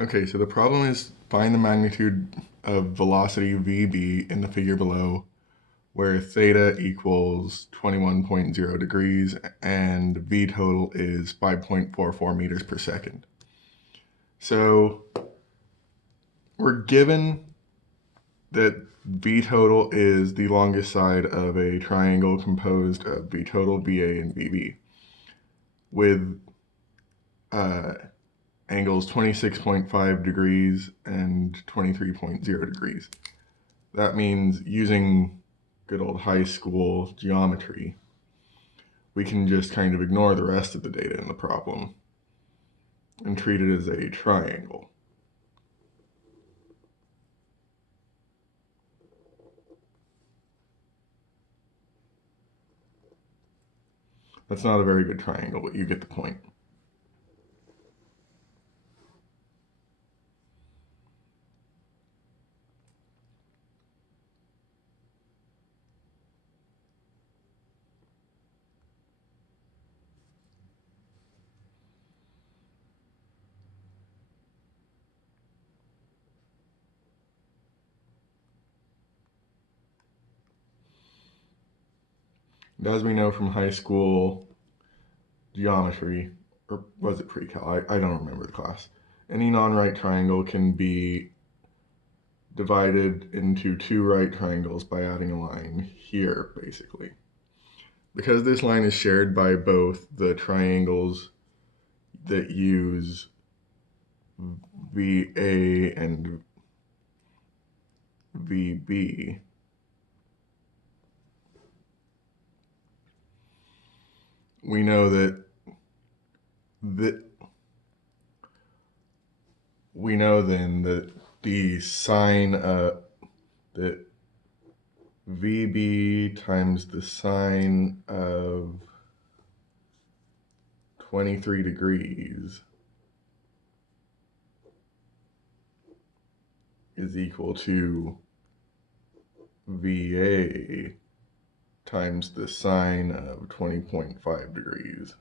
Okay, so the problem is find the magnitude of velocity VB in the figure below, where theta equals 21.0 degrees and V total is 5.44 meters per second. So we're given that V total is the longest side of a triangle composed of V total, VA, and VB, with uh, angles 26.5 degrees and 23.0 degrees. That means using good old high school geometry, we can just kind of ignore the rest of the data in the problem and treat it as a triangle. That's not a very good triangle, but you get the point. And as we know from high school geometry, or was it pre-cal? I don't remember the class. Any non-right triangle can be divided into two right triangles by adding a line here, basically. Because this line is shared by both the triangles that use VA and VB, we know that we know then that the sine that VB times the sine of 23 degrees is equal to VA times the sine of 20.5 degrees.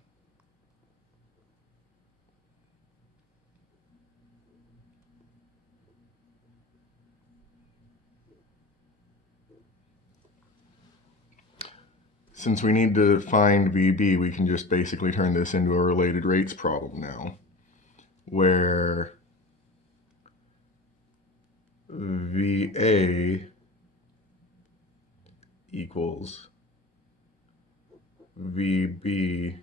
Since we need to find VB, we can just basically turn this into a related rates problem now, where VA equals VB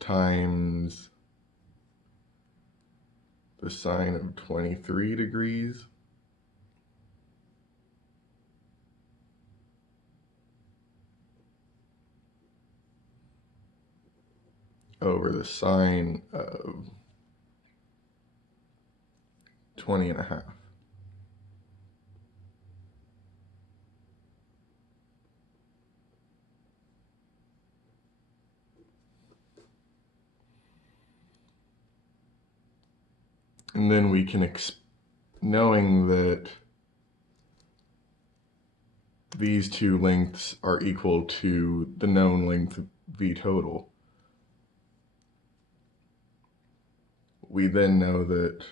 times the sine of 23 degrees over the sine of 20 and a half. And then we can, knowing that these two lengths are equal to the known length V total, we then know that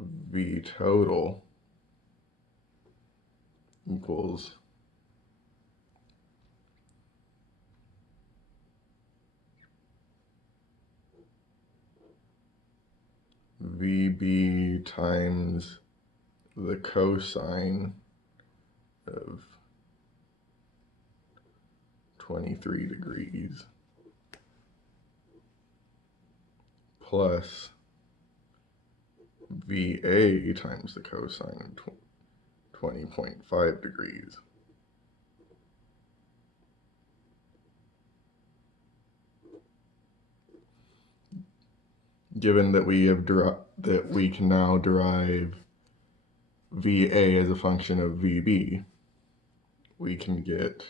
V total equals VB times the cosine of 23 degrees plus VA times the cosine of 20.5 degrees. Given that we can now derive VA as a function of VB, we can get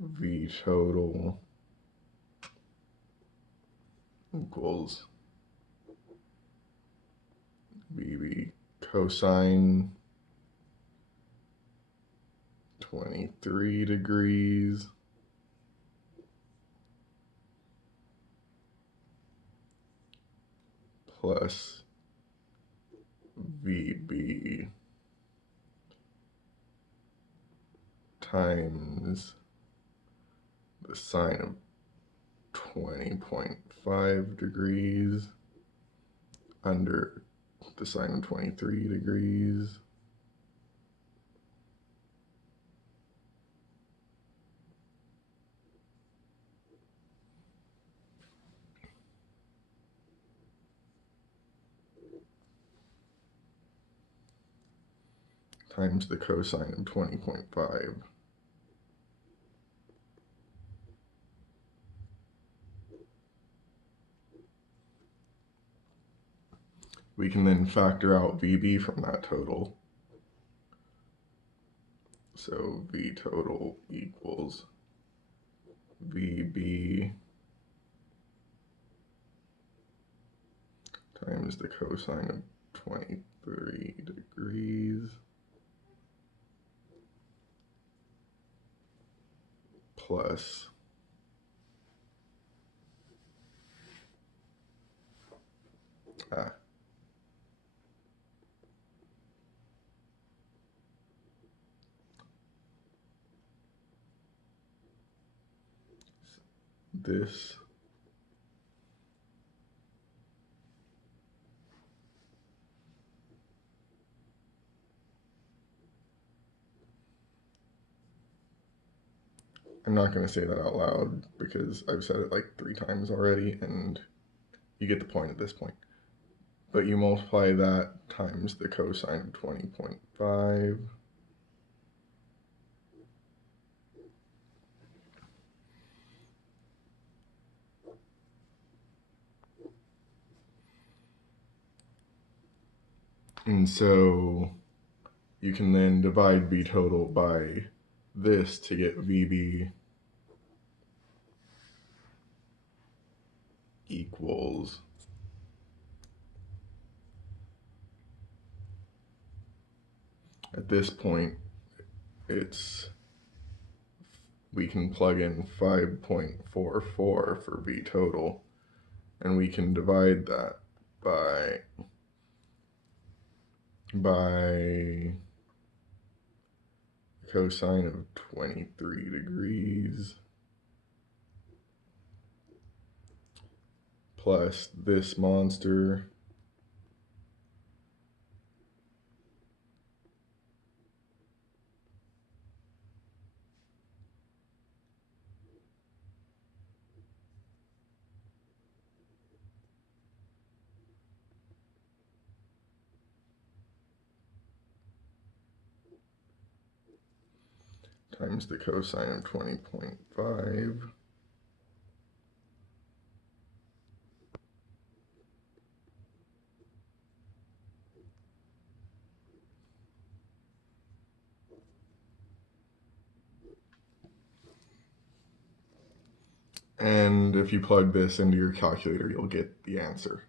V total equals VB cosine 23 degrees plus VB times the sine of 20.5 degrees under the sine of 23 degrees times the cosine of 20.5. We can then factor out VB from that total. So V total equals VB times the cosine of 23 degrees plus this I'm not going to say that out loud because I've said it like 3 times already and you get the point at this point. But you multiply that times the cosine of 20.5 and so you can then divide V total by this to get VB equals at this point we can plug in 5.44 for V total and we can divide that by cosine of 23 degrees plus this monster times the cosine of 20.5 and if you plug this into your calculator you'll get the answer.